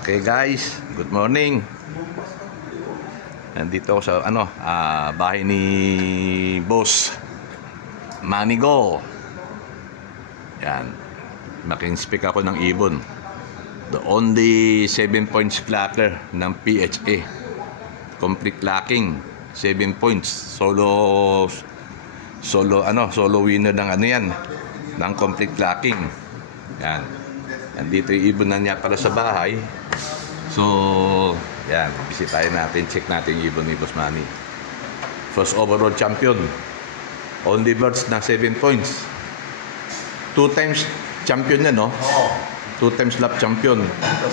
Okay guys, good morning. Nandito ako sa bahay ni Boss Manigo. Yan. Makin-speak ako ng ibon. The only 7 points clacker ng PHA. Complete clacking, 7 points. Solo winner ng yan, ng complete clacking. Yan. Nandito yung ibon na niya para sa bahay. So, yan, bisitahin natin, check natin yung ibon ni Boss Manny. First overall champion. Only birds na 7 points. 2 times champion yan, no? Oo. 2 times lap champion.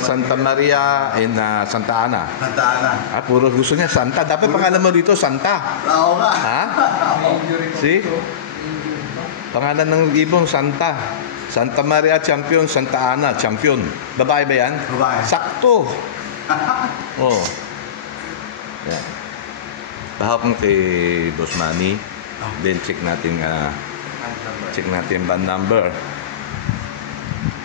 Santa Maria and Santa Ana. Santa Ana. Puro gusto niya Santa. Dapat pangalan mo dito Santa. Oo nga. Ha? See? Pangalan ng ibon Santa. Santa Maria champion, Santa Ana champion. Babae ba yan? Babae. Sakto. Oh. Yan. Bahawak mo kay Boss Manny. Then check natin band number.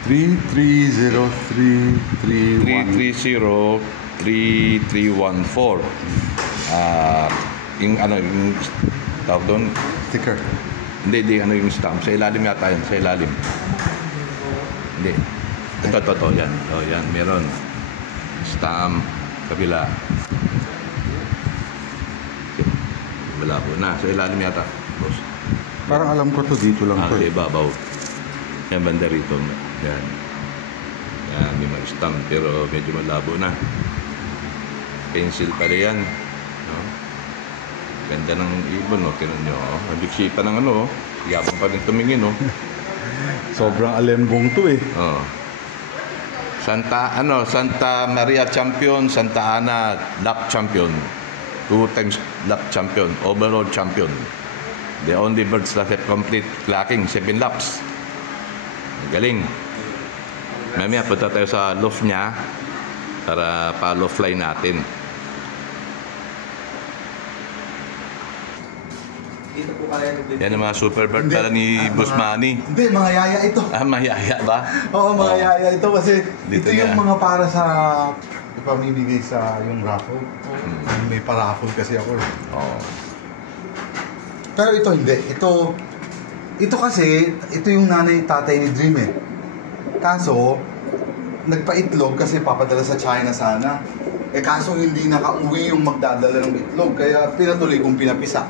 330331. Yung tawag doon? Sticker. Hindi, yung stamp. Sa ilalim yata yun, sa ilalim. Hindi. Ito, yan. O, yan, meron. Stamp, kabila. Kabila po na. Sa ilalim yata, boss. Parang alam ko to dito lang to. Sa ibabaw. Yan, banda rito. Yan. Yan, may mga stamp, pero medyo malabo na. Pencil pala yan. No? Ganda ng ibon, no? Tinan nyo, oh. Nagsiksipan ng yabang pa rin tumingin, no? Sobrang alembong to eh. Oh. Santa Maria champion, Santa Ana lap champion. 2 times lap champion, overall champion. The only birds that have complete clacking, 7 laps. Galing. Mamaya punta tayo sa loft niya para pa-loft fly natin. Yan ang mga super bird pala ni Boss Manny. Hindi, mga yaya ito. Mga yaya ba? Oo, mga yaya ito kasi Dito ito yung mga para sa ipamimigay sa yung raffle. May pa-raffle kasi ako eh. Oo. Pero ito hindi. Ito kasi, ito yung nanay tatay ni Dream eh. Kaso, nagpa-itlog kasi papadala sa China sana. Kaso hindi nakauwi yung magdadala ng itlog. Kaya pinatuloy kong pinapisa.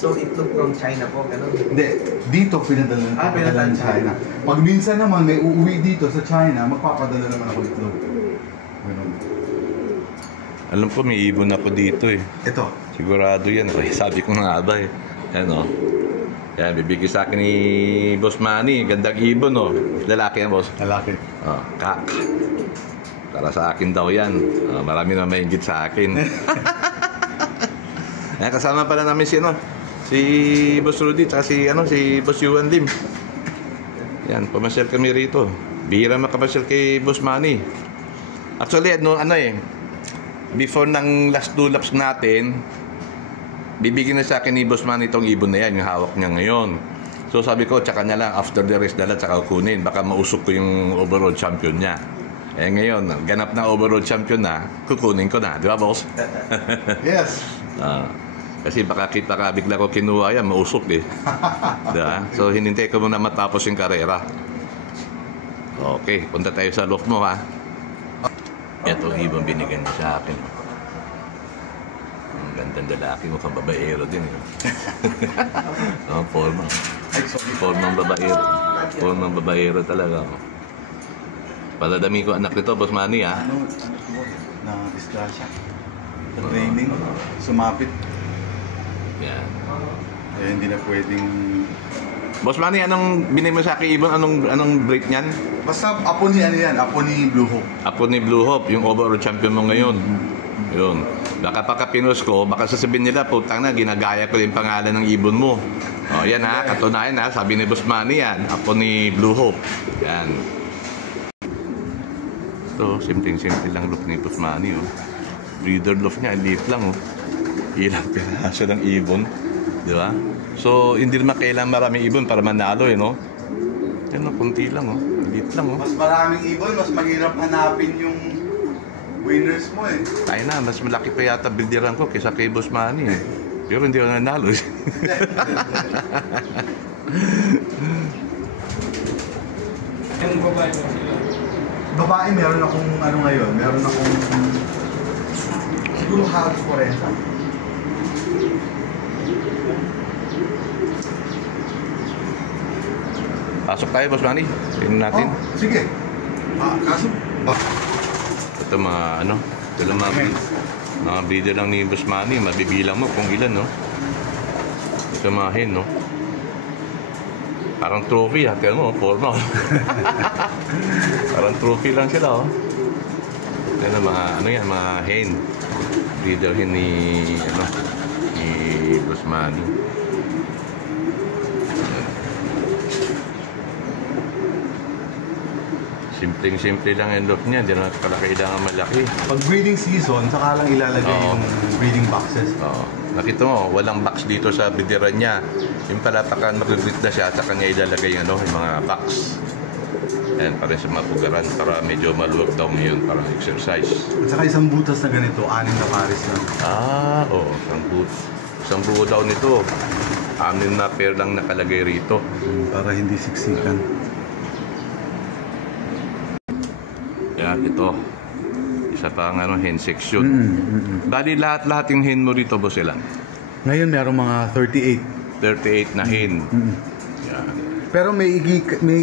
So, itlog from China po, gano'n? Hindi, dito pinadala ng China. Pag minsan naman may uuwi dito sa China, magpapadala naman ako itlog. Ganun. Alam ko may ibon ako dito eh. Ito. Sigurado yan. Sabi ko nga ba eh. Yan o. Yan, bibigay sa akin ni Boss Manny. Gandang ibon o. Lalaki yan, boss? Lalaki. Oh, kak. Para sa akin daw yan. Marami na mahingit sa akin. Kasama pala namin si Boss Rudy at si Boss Yuan Lim. Yan, pamasyal kami rito. Bihira makapasyal kay Boss Manny. Actually, before ng last 2 laps natin, bibigyan na sa akin ni Boss Manny itong ibon na yan, yung hawak niya ngayon. So sabi ko, tsaka niya lang, after the race dala, tsaka kunin. Baka mausok ko yung overall champion niya. Ngayon, ganap na overall champion na, kukunin ko na. Di ba, boss? Yes. Kasi baka bigla ko kinuha yan, mausok eh. Diba? So hinintay ko muna matapos yung karera. Okay, punta tayo sa loft mo ha. Ito ibang binigyan niya sa akin. Ang gandang lalaki mo, babaero din eh. Forma. Formang babaero. Formang babaero talaga. Paladami ko anak nito, Boss Manny ha. Na-disgrasya. Sa training, sumapit. Yan. Hindi na pwedeng... Boss Manny, anong binigay mo sa akin ibon? Anong break niyan? Basta apo ni apo ni Blue Hope. Apo ni Blue Hope, yung overall champion mo ngayon. Yun. Baka pagka-pinos ko, baka sasabihin nila, putang na, ginagaya ko yung pangalan ng ibon mo. O, yan ha, katunayan ha, sabi ni Boss Manny yan, apo ni Blue Hope. Yan. So, simple lang look ni Boss Manny, oh. Breeder loft niya, liit lang, oh. Ilang piraso ng ibon. Di ba? So, hindi naman kailangan maraming ibon para manalo, no? Yan, no, kunti lang, oh. Maliit lang, oh. Mas maraming ibon, mas mahirap hanapin yung winners mo eh. Tayo na, mas malaki pa yata bildiran ko kaysa kay Boss Manny, eh. Pero hindi ako nanalo. Yung babae mo sila. Babae, meron akong ano ngayon, meron akong siguro halos 40. Pasok tayo, Boss Manny. Tingnan natin. Oh, sige. Kaso, Ito mga ano, ito lang mga breeder lang ni Boss Manny. Mabibilang mo kung ilan, no? Ito mga hen, no? Parang trophy, ha? Tignan mo, forma. Parang trophy lang sila, oh. Yan ang mga, ano yan, mga hen. Breeder hen ni, ano, ni Boss Manny. Simpleng-simple lang ang look niya, hindi na pala kailangan malaki. pag breeding season, saka lang ilalagay Oo. yung breeding boxes. Oo. Nakita mo, walang box dito sa bidiran niya. Yung palatakan, mag-breed na siya, at saka niya ilalagay ano, yung mga box. Ayan, para sa mga pugaran, para medyo maluwag daw ngayon, para exercise. At saka isang butas na ganito, 6 na pares lang. Ah, oo, isang buo daw nito. 6 na pair lang nakalagay rito. Para hindi siksikan. Yan, ito. Isa pang ano, hen section. Bali, lahat-lahat yung hen mo rito, boss, ilan? Ngayon meron mga 38. 38 na hen. Yan. Pero may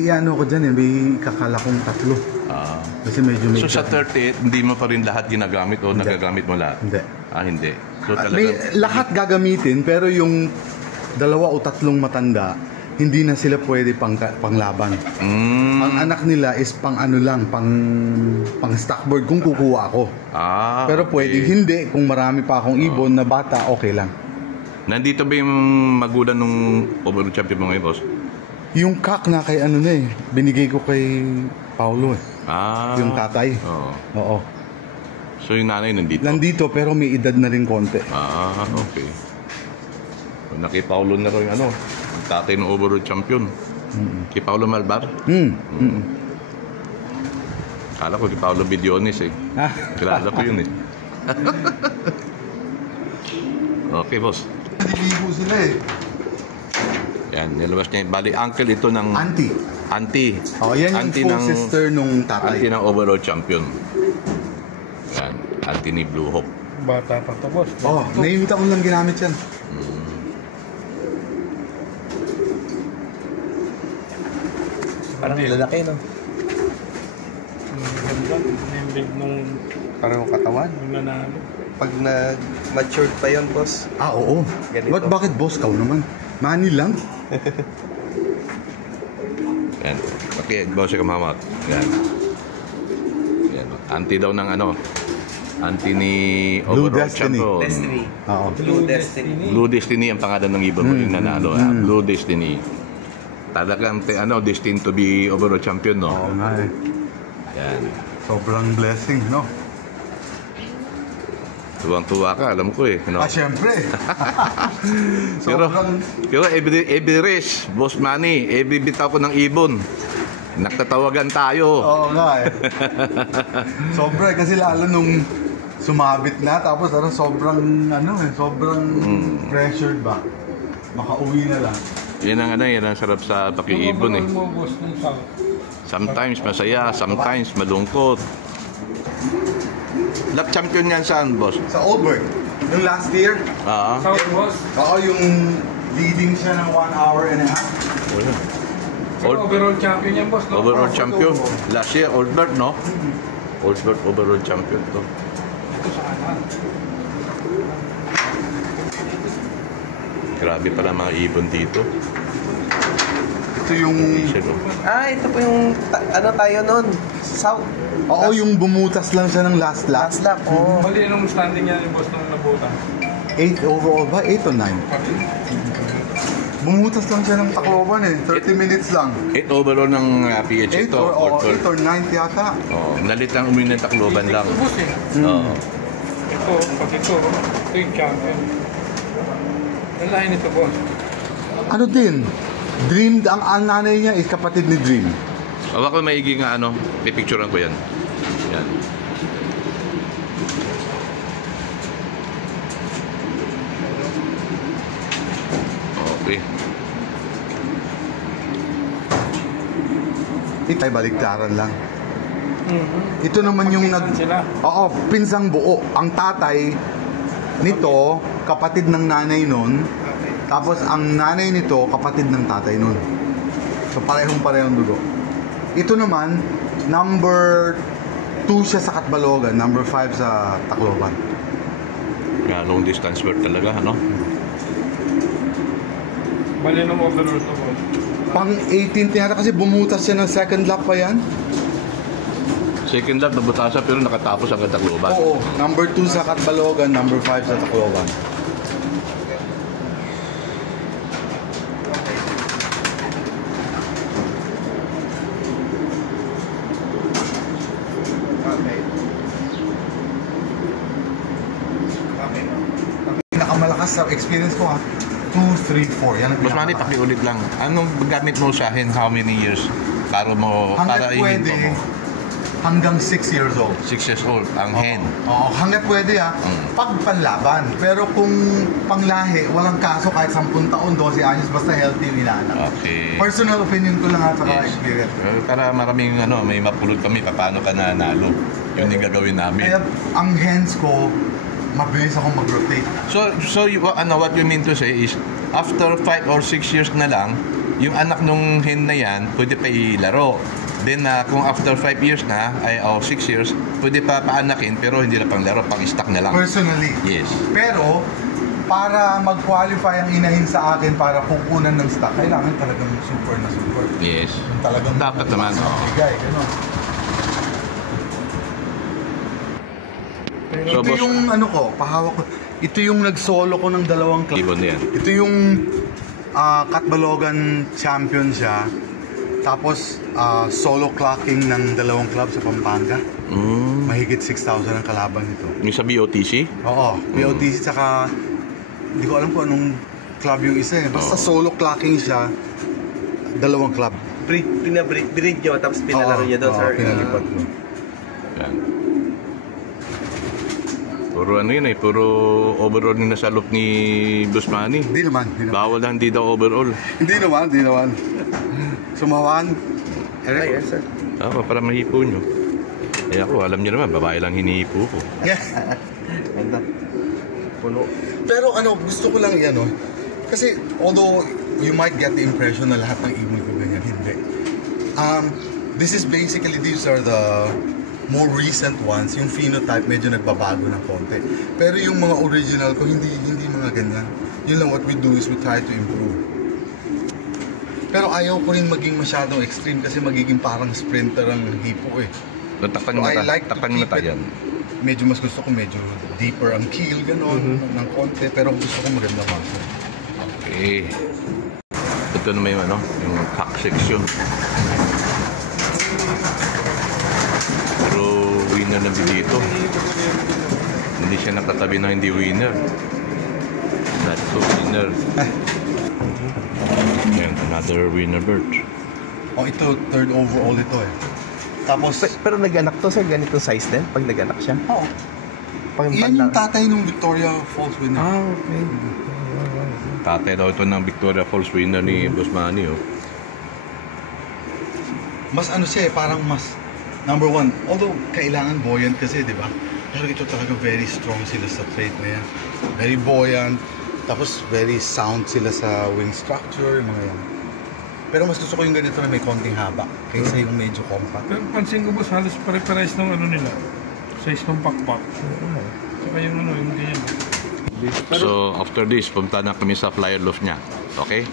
ano ko dyan eh, may kakala kong 3. Ah. Kasi medyo may... So sa 38, hindi mo pa rin lahat ginagamit o Hindi. nagagamit mo lahat? Hindi. Ah, hindi. So May talaga, lahat gagamitin, pero yung 2 o 3 matanda, hindi na sila pwede panglaban. Ang anak nila is pang ano lang, pang stockboard kung kukuha ako. Ah, Pero okay. pwede hindi kung marami pa akong ibon na bata, okay lang. Nandito ba yung magulang nung overall champion mo ngayon, boss? Yung kak na kay ano na eh, binigay ko kay Paulo eh. Ah. Yung tatay. Oo. Oo. So yung nanay nandito? Nandito pero may edad na rin konti. Ah, okay. So, Paulo na rin ano, ang tatay ng overall champion. Kay Paulo Malbar? Kala ko kay Paulo Bidiones eh. Ah. Kilala ko yun eh. Okay, boss. Naligo sila eh. Yan, nilabas niya. Bali, uncle ito ng... Auntie. Auntie. Oh, yan yung Auntie full ng- sister nung tatay. Auntie ng overall champion. Yan, auntie ni Blue Hope. Bata pa to, boss. Oh, name taon lang ginamit yan. Parang lalaki, no? Ganda. Yung big nung Parang katawan. nanalo. Pag nag-matured pa yon boss. Ah, oo. Ganito. Bakit boss ka naman? Money lang. Yan. Okay, boss ka mamat. Yan. Yan. Auntie daw ng ano. Auntie ni Blue overall Destiny. champion. Destiny. Oo. Blue Destiny. Blue Destiny ang pangalan ng ibon mo yung nanalo. ah. Blue Destiny. Talagang ano, destined to be overall champion, no? Oo nga eh. Yan. Sobrang blessing, no? Tuwang-tuwa ka, alam ko eh. No? Ah, syempre. Pero, Sobrang... pero every race, Boss Manny, every bitaw ko ng ibon, nagtatawagan tayo. Oo nga eh. Sobra kasi lalo nung sumabit na tapos ano, sobrang sobrang pressured ba. Makauwi na lang. Yan ang yan ang sarap sa pakiibon eh. Yung overall mo, boss, nung south. Sometimes masaya, sometimes malungkot. Lap champion yan saan, boss? Sa Oldberg, yung last year, Ah, South, boss. yung leading siya ng 1 hour and a half. Pero overall champion yan, boss. No? Overall champion. Last year, Oldbert, no? Oldbert overall champion to. Ito sa kanan. Grabe pala mga ibon dito. Ito yung... Siya, no? Ah, ito po yung ano tayo nun. South. Oo, yung bumutas lang siya ng last lap. Last lap. Oh. Mali nung standing yan yung boss nung nabutan. 8 overall ba? 8 o 9? Bumutas lang siya ng Tacloban eh. 30 minutes lang. 8 overall ng PH 8 ito. or 8 or 9 yata. Oh, nalit lang umuwi ng Tacloban lang. Ito, boss eh. Oo. Ito, pag ito yung champion. Ang lahi nito, boss. Ano din? Dream, ang nanay niya is kapatid ni Dream. Awa ko maigi nga ano, pipicturean ko yan. Yan. Okay. Ito ay baliktaran lang. Ito naman yung Sila. Oo, pinsang buo. Ang tatay nito, kapatid ng nanay nun. Tapos ang nanay nito, kapatid ng tatay nun. So parehong dugo. Ito naman, number 2 siya sa Katbalogan, number 5 sa Tacloban. Yeah, long distance work talaga, ano? Bali ng overall to boss. Pang 18th yata kasi bumutas siya ng second lap pa yan. Second lap, nabutasan pero nakatapos ang Tacloban. Oo, number 2 sa Katbalogan, number 5 sa Tacloban. Pinakamalakas sa experience ko ha, 2, 3, 4. Yan ang Boss Manny, pinakamalakas. pakiulit lang. Anong gamit mo sa akin? How many years? Para Hanggat pwede, ihinto mo? hanggang 6 years old. 6 years old, ang hen. Oo, hanggat pwede pag panlaban. Pero kung panglahi, walang kaso kahit 10 taon, 12 anyos, basta healthy yung inaanak. Okay. Personal opinion ko lang ha, sa Yes. experience. Para maraming may mapulot kami paano ka nanalo. Yun yung gagawin namin. Kaya ang hands ko, mabilis akong mag-rotate. So what you mean to say is, after 5 or 6 years na lang, yung anak nung hen na yan, pwede pa ilaro. Then, kung after 5 years na, 6 years, pwede pa paanakin, pero hindi na pang laro, pang stock na lang. Personally. Yes. Pero, para mag-qualify ang inahin sa akin para kukunan ng stock, kailangan talagang super na super. Yes. Yung talagang Dapat naman. bigay, gano'n. So, Ito boss, yung ano ko, pahawak ko. Ito yung nag-solo ko ng 2 club. ibon yan. Ito yung Katbalogan champion siya. Tapos solo clocking ng 2 club sa Pampanga. Mahigit 6,000 ang kalaban nito. Yung sa BOTC? Oo, POTC tsaka hindi ko alam kung anong club yung isa eh. Basta solo clocking siya, 2 club. Binid nyo, tapos pinalaro niya doon, sir. Pinalipat ko. Yan. Puro ano yun puro overall yung nasa loop ni Boss Manny. Hindi naman. Bawal lang hindi daw overall. Hindi naman. Sumawan. Ay, yes, sir. Para mahipo nyo. Eh ako, alam nyo naman, babae lang hinihipo ko. Yeah. Ganda. Puno. Pero gusto ko lang yan, kasi although you might get the impression na lahat ng ibon ko ganyan, hindi. This is basically, these are the more recent ones. Yung phenotype medyo nagbabago ng konti. Pero yung mga original ko, hindi mga ganyan. Yun lang, what we do is we try to improve. Pero ayaw ko rin maging masyadong extreme kasi magiging parang sprinter ang hipo eh. Takpan So nyo I like to takpan nyo keep mata it, yan. medyo mas gusto ko medyo deeper ang keel, gano'n, ng konti. Pero gusto ko maganda muscle. Okay. Ito naman yung hack section. Pero winner na dito. Hindi siya nakatabi na hindi winner. That's so winner. Yan, another winner bird. Ito, third overall ito eh. Tapos, Pero nag-anak to, sir, ganitong size din? Pag nag-anak siya? yan yung tatay nung Victoria Falls winner. Okay. Tatay daw ito ng Victoria Falls winner ni Boss Manny. Mas siya parang mas number 1. Although, kailangan buoyant kasi, di ba? Pero ito talaga very strong sila sa plate na yan. Very buoyant. Tapos, very sound sila sa wing structure, yung mga yan. Pero mas gusto ko yung ganito na may konting haba kaysa yung medyo compact. Pero pansin ko boss, halos pare-pares ng nila. Size ng pakpak. Saka yung yung ganyan. So, after this, punta na kami sa flyer loft niya. Okay?